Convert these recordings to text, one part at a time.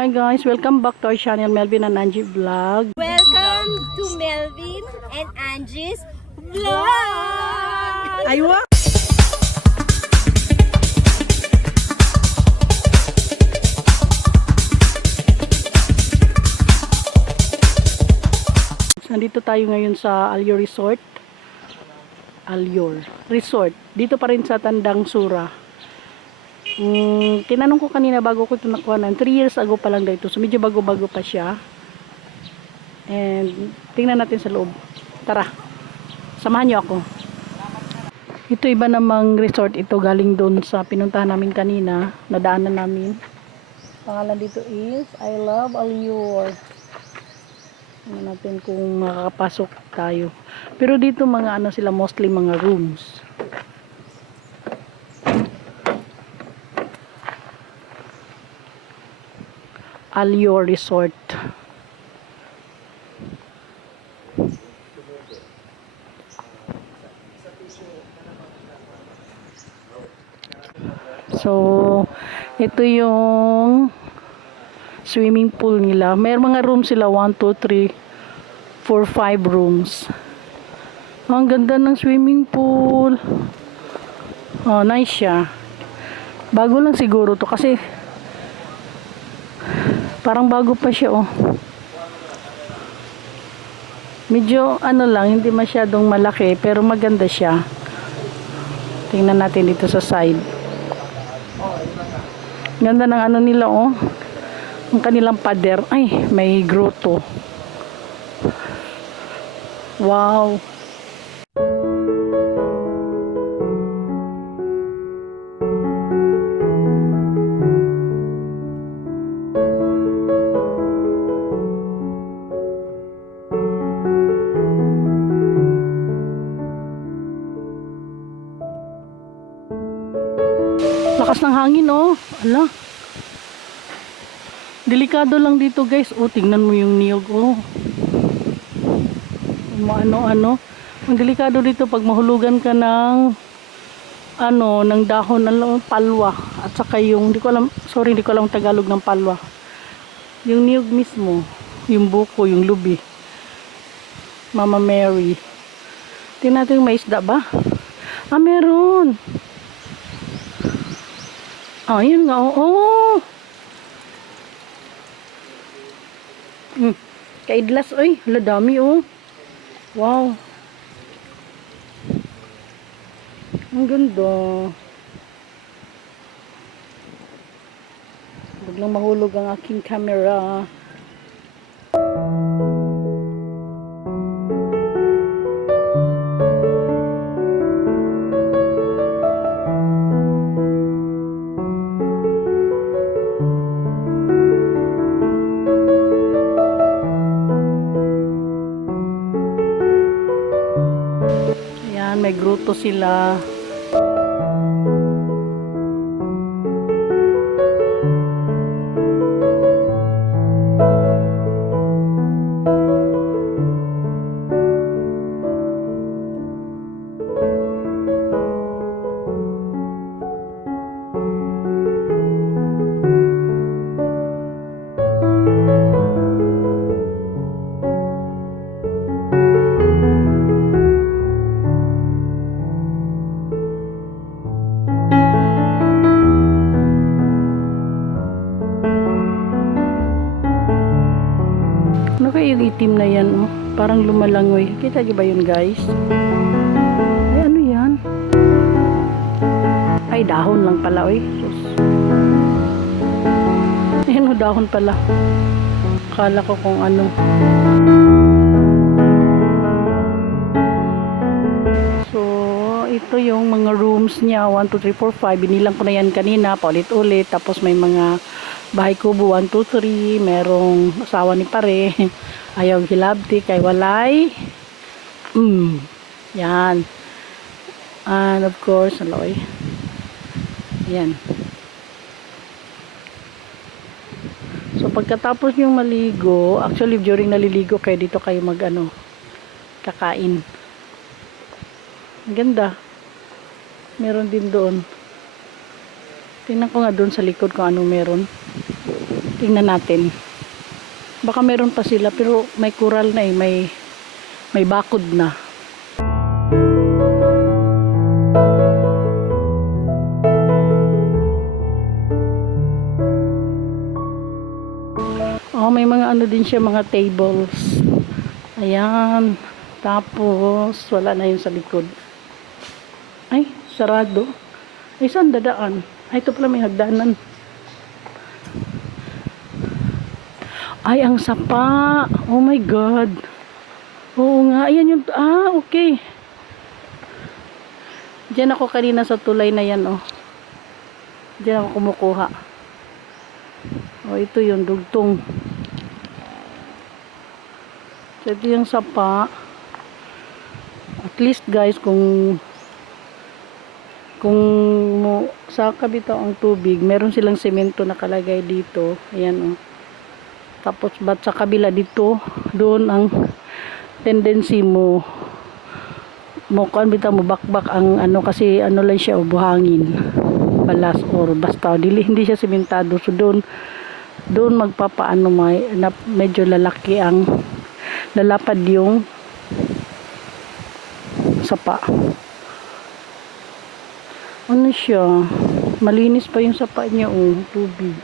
Hi guys, welcome back to our channel, Melvin and Angie Vlog. Welcome to Melvin and Angie's Vlog! Aywa! Nandito tayo ngayon sa Alyor Resort. Alyor Resort. Dito pa rin sa Tandang Sura. Tinanong ko kanina bago ko ito nakuha na. 3 years ago pa lang dito. So medyo bago-bago pa siya. And tingnan natin sa loob. Tara. Samahan niyo ako. Ito iba namang resort ito galing doon sa pinuntahan namin kanina. Nadaanan namin. Pangalan dito is I Love Alyor. Tingnan natin kung makakapasok tayo. Pero dito mga ano sila, mostly mga rooms. Alyor Resort. So, ito yung swimming pool nila. May mga rooms sila, 1, 2, 3, 4, 5 rooms. Ang ganda ng swimming pool. Oh, nice siya. Bago lang siguro to kasi parang bago pa siya, oh. Medyo ano lang, hindi masyadong malaki pero maganda siya. Tingnan natin dito sa side. Ganda ng ano nila, oh. Ang kanilang pader. Ay, may grotto. Wow. Lakas ng hangin, oh. Ala. Delikado lang dito, guys. Oh, tingnan mo yung niyog, oh. Ano-ano. Ang delikado dito pag mahulugan ka ng ano, ng dahon ng palwa at saka yung, hindi ko alam Tagalog ng palwa. Yung niyog mismo, yung buko, yung lubi. Mama Mary. Tingnan natin yung may isda ba? Ah, meron. Ah, yun nga, oh. Kaidlas, oy. Hala, dami, oh. Wow. Ang ganda. Biglang mahulog ang aking camera. May grotto sila. Ano kaya yung itim na yan, oh? Parang lumalangoy. Kita niyo ba yun, guys? Ay, ano yan? Ay, dahon lang pala, oy. Sus. Ayan, oh, dahon pala. Akala ko kung ano. So, ito yung mga rooms niya. 1, 2, 3, 4, 5. Binilang ko na yan kanina. Paulit-ulit. Tapos may mga bahay kubo, 1, 2, 3. Merong asawa ni pare. Ayaw hilabti kay walay. Yan. And of course, aloy. Yan. So pagkatapos yung maligo, actually during naliligo kayo dito kayo kakain. Ang ganda. Meron din doon. Tingnan ko nga doon sa likod kung anong meron. Tingnan natin. Baka meron pa sila pero may coral na eh, may bakod na. Oh, may mga ano din siya, mga tables. Ayan. Tapos wala na yun sa likod. Ay, sarado. Ay, saan dadaan? Ay, ito pala may hagdanan. Ay, ang sapa. Oh my God. Oo nga. Ayan yung, okay. Diyan ako kanina sa tulay na yan, oh. Diyan ako kumukuha. Oh, ito yung dugtong. So, ito yung sapa. At least, guys, kung sa kabitaw ang tubig, meron silang semento nakalagay dito. Ayan, oh. Tapos, ba't sa kabila dito, doon ang tendency mo kuan bitaw mo bakbak ang ano, kasi ano lang siya, buhangin. Balas or basta hindi siya sementado. So, doon magpapaano medyo lalaki ang lalapad yung sapa. Ano siya? Malinis pa yung sapa niya, oh, tubig.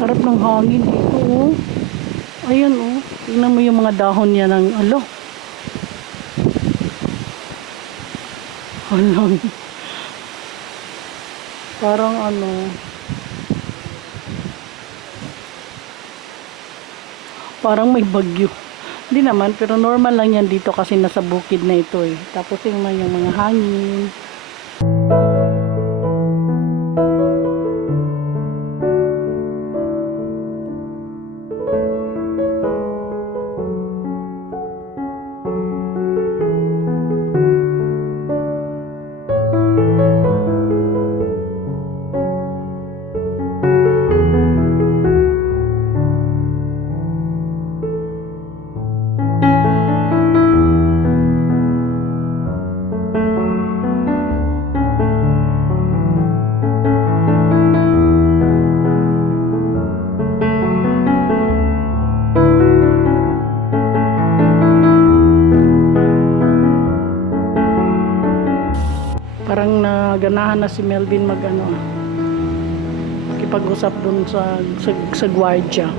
Sarap ng hangin dito, oh. Ayan, oh. Tingnan mo yung mga dahon niya ng Alam. Parang parang may bagyo. Hindi naman, pero normal lang yan dito kasi nasa bukid na ito, eh. Tapos yung mga hangin. Parang naganahan na si Melvin makipag-usap dun sa gwardiya.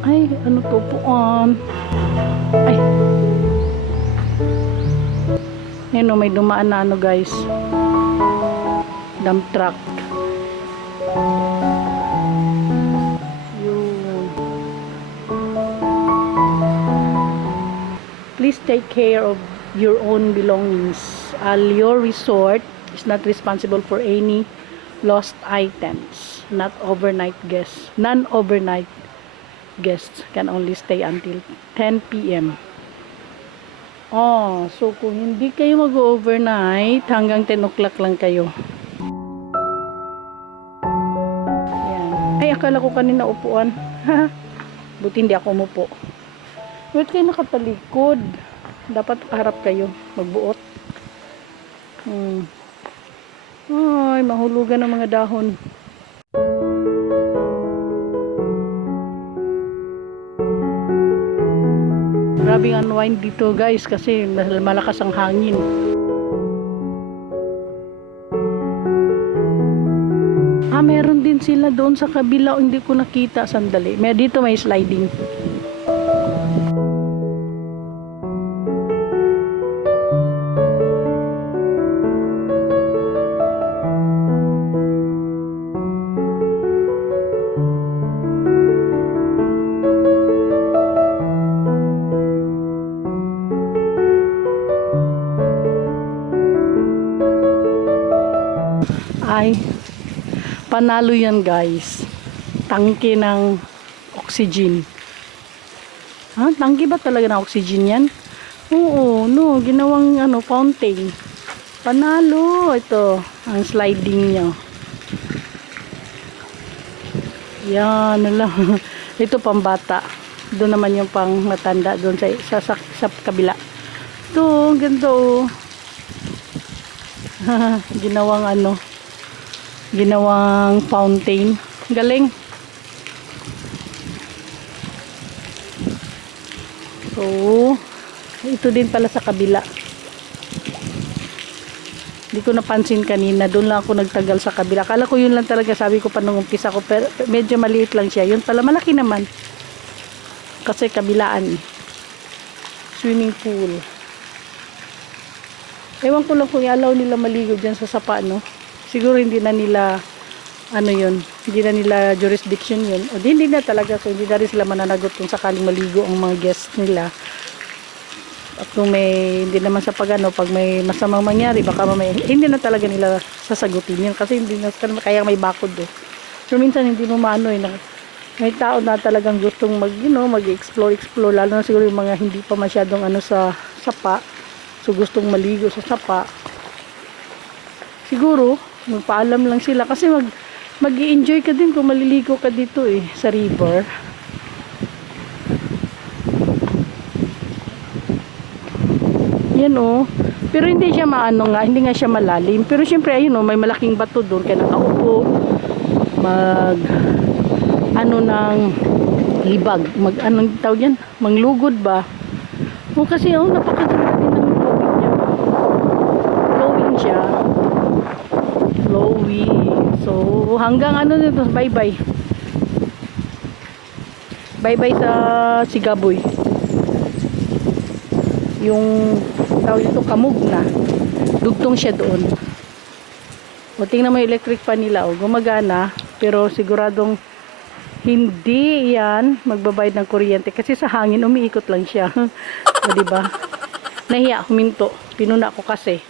Ay, ano to puan? Ay. Yan, may dumaan na guys. Dump truck. Yun. Please take care of your own belongings. Your resort is not responsible for any lost items. Non-overnight guests can only stay until 10 p.m. Oh, so kung hindi kayo mag-overnight, hanggang 10 o'clock lang kayo. Ayan. Ay, akala ko kanina upuan. Buti hindi ako umupo. Ba't kayo nakatalikod? Dapat kaharap kayo, magbuot. Ay, mahulugan ng mga dahon. Grabing unwind dito guys kasi malakas ang hangin. Meron din sila doon sa kabila, hindi ko nakita, sandali. Dito may sliding. ay panalo yan guys. Tangke ng oxygen. Ha? Tangke ba talaga ng oxygen yan? Oo, no, ginawang fountain. Panalo. Ito, ang sliding niya. Yan, lang. Ito pambata. Doon naman yung pang matanda doon sa kabila. Ito, ganda oh. Ginawang fountain. Galing. So, ito din pala sa kabila. Hindi ko napansin kanina. Doon lang ako nagtagal sa kabila. Akala ko yun lang talaga, sabi ko pa nung umpisa ko. Pero medyo maliit lang siya. Yun pala malaki naman. Kasi kabilaan. Swimming pool. Ewan ko lang kung i-allow nila maligo dyan sa sapa, no? Siguro hindi na nila, hindi na nila jurisdiction yun. O hindi na talaga. So hindi na rin sila mananagot kung sakaling maligo ang mga guests nila. At kung hindi naman sa pag may masamang mangyari, baka hindi na talaga nila sasagutin yun. Kasi hindi na, kaya may bakod eh. So minsan hindi mo may tao na talagang gustong mag-explore, lalo na siguro yung mga hindi pa masyadong sa sapa. So gustong maligo sa sapa. Siguro, magpaalam lang sila. Kasi mag-i-enjoy ka din kung maliligo ka dito sa river. Yan pero hindi siya hindi nga siya malalim. Pero syempre ayun may malaking bato doon kaya nakaupo. Ng libag. Tawag yan? Manglugod ba? Kasi napakaganda din ng flowing niya. Flowing siya. Flowing. So, hanggang dito, bye-bye. Bye-bye sa Sigaboy. Yung tawag dito kamug na dugtong siya doon. Tingnan mo yung electric pan nila gumagana pero siguradong hindi yan magbabayad ng kuryente kasi sa hangin umiikot lang siya. O diba? Nahiya huminto. Pinuna ko kasi.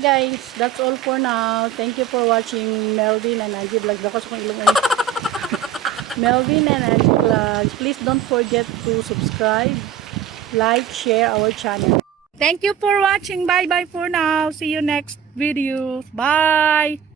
Guys, that's all for now. Thank you for watching Melvin and Angie Vlogs. Melvin and Angie Vlogs. Please don't forget to subscribe, like, share our channel. Thank you for watching. Bye bye for now. See you next videos. Bye.